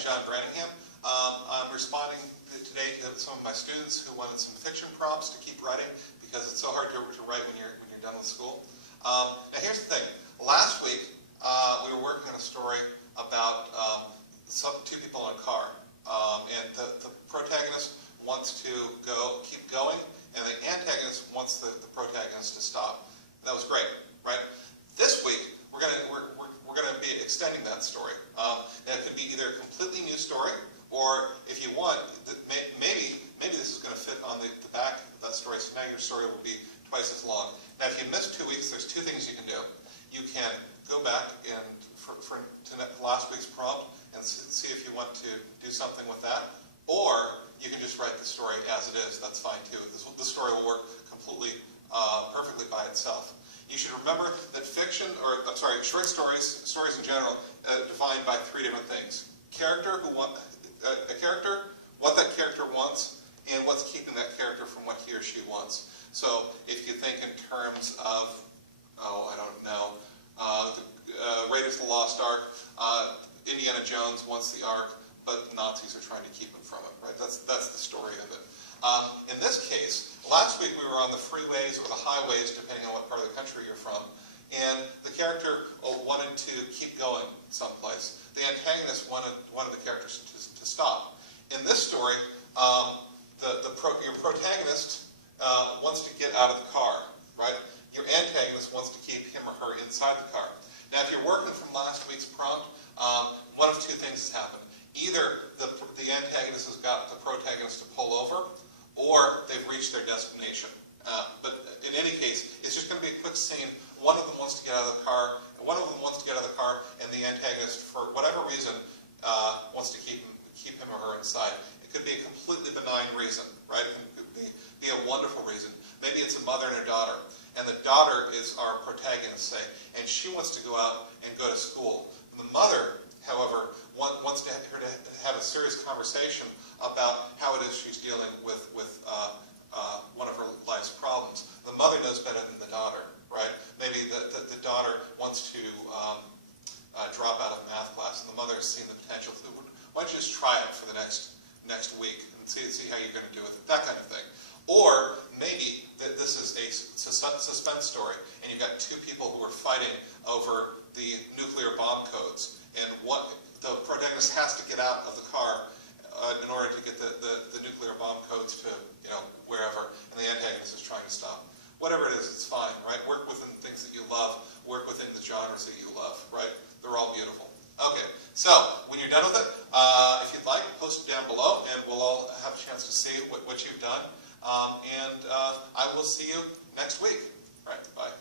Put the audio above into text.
John Branningham. I'm responding today to some of my students who wanted some fiction prompts to keep writing because it's so hard to write when you're done with school. Now here's the thing. Last week we were working on a story about two people in a car, and the protagonist wants to keep going, and the antagonist wants the protagonist to stop. That was great, right? This week we're gonna be extending that story. Now it could be either a completely new story, or if you want, maybe this is going to fit on the back of that story. So now your story will be twice as long. Now, if you missed 2 weeks, there's two things you can do. You can go back and to last week's prompt and see if you want to do something with that, or you can just write the story as it is. That's fine too. This story will work completely, perfectly by itself. You should remember that fiction, or I'm sorry, short stories in general, defined by three different things: character, a character, what that character wants, and what's keeping that character from what he or she wants. So if you think in terms of, I don't know, Raiders of the Lost Ark, Indiana Jones wants the Ark, but the Nazis are trying to keep him from it, right? That's the story of it. In this case, last week we were on the freeways or the highways, depending on what part of the country you're from, and the character wanted to keep going someplace. The antagonist wanted the characters to stop. In this story, your protagonist wants to get out of the car, right? Your antagonist wants to keep him or her inside the car. Now, if you're working from last week's prompt, one of two things has happened. Either the antagonist has got the protagonist to pull over, or they've reached their destination. But in any case, it's just going to be a quick scene. One of them wants to get out of the car, and the antagonist, for whatever reason, wants to keep him or her inside. It could be a completely benign reason, right? It could be a wonderful reason. Maybe it's a mother and her daughter, and the daughter is our protagonist, say, and she wants to go out and go to school. The mother, however, wants her to have a serious conversation about how it is she's dealing with one of her life's problems. The mother knows better than the daughter, right? Maybe the daughter wants to drop out of math class, and the mother has seen the potential. Why don't you just try it for the next week and see how you're going to do with it, that kind of thing. Or maybe this is a suspense story, and you've got two people who are fighting over the nuclear bomb codes, and the protagonist has to get out of the car in order to get the nuclear bomb codes to wherever, and the antagonist is trying to stop. Whatever it is, it's fine, right? Work within the things that you love. Work within the genres that you love, right? They're all beautiful. Okay, so when you're done with it, if you'd like, post it down below, and we'll all have a chance to see what you've done. I will see you next week. All right, bye.